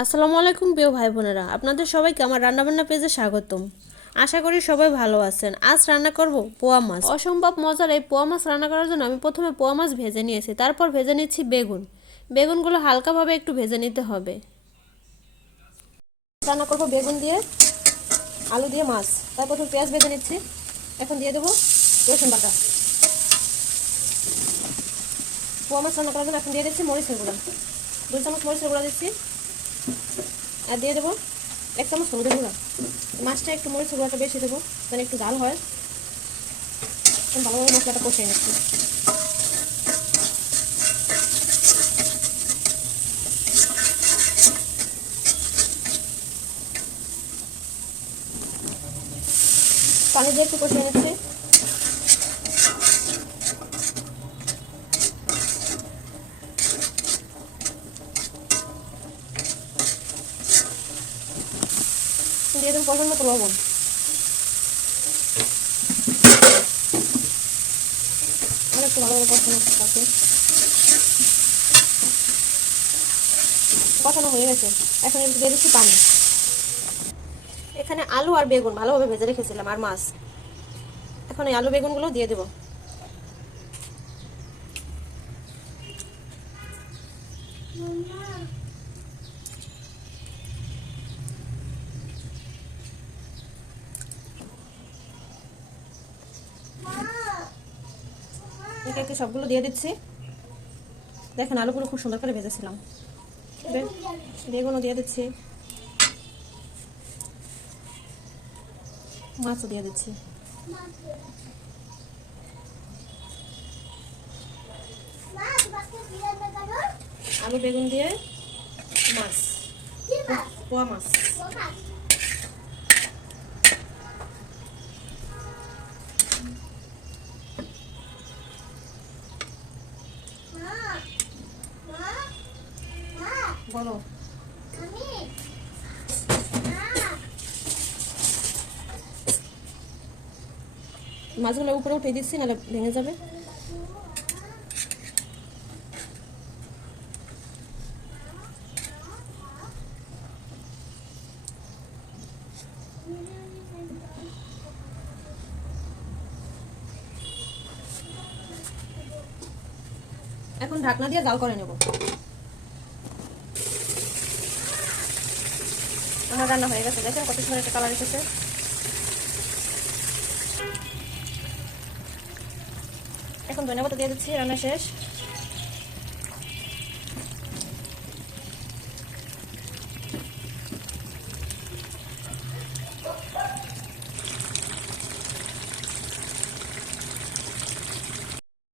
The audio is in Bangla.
আসসালামু আলাইকুম প্রিয় ভাই বোনেরা, আপনাদের সবাইকে আমার রান্নাবান্না পেজে স্বাগতম। আশা করি সবাই ভালো আছেন। আজ রান্না করব পোয়া মাছ। অসম্ভব মজার এই পোয়া মাছ রান্না করার জন্য আমি প্রথমে পোয়া মাছ ভেজে নিয়েছি, তারপর ভেজে নিচ্ছি বেগুনগুলো হালকাভাবে একটু ভেজে নিতে হবে। রান্না করব বেগুন দিয়ে, আলু দিয়ে মাছ। তারপর প্রথমে পেঁয়াজ ভেজে নিচ্ছি, এখন দিয়ে দেবো রসুন বাটা। পোয়া মাছ রান্না করার জন্য এখন দিয়ে দিচ্ছি মরিচের গুঁড়া, 2 চামচ মরিচের গুঁড়া দিচ্ছি, আর দিয়ে দেবো 1 চামচ হলুদের গুঁড়া। মাছটা একটু মরিচের গুঁড়াটা বেশি দেবো, যেন একটু ঝাল হয়। ভালোভাবে মশলাটা কষিয়ে নিচ্ছি। পানি দিয়ে একটু কষিয়ে নিচ্ছি। দিয়ে দেবো পরিমাণ মতো লবণ। আর একটু ভালোভাবে কষানো হয়ে গেছে। এখন একটু দিয়ে দিচ্ছি পানি। এখানে আলু আর বেগুন ভালোভাবে ভেজে রেখেছিলাম, আর মাছ। এখন এই আলু বেগুনগুলো দিয়ে দেবো। একে একে সবগুলো দিয়ে দিচ্ছি। দেখেন আলুগুলো খুব সুন্দর করে ভেজেছিলাম। বেগুনও দিয়ে দিচ্ছি, মাছও দিয়ে দিচ্ছি। আলু বেগুন দিয়ে মাছ, পোয়া মাছ। বলো, মাছগুলো উপরে উঠে দিচ্ছি, নাহলে ভেঙে যাবে। এখন ঢাকনা দিয়ে জাল করে নেব। আমার রান্না হয়ে গেছে, দেখেন কত সুন্দর একটা কালার এসেছে। এখন ধনিয়া পাতা দিয়ে দিচ্ছি, রান্না শেষ।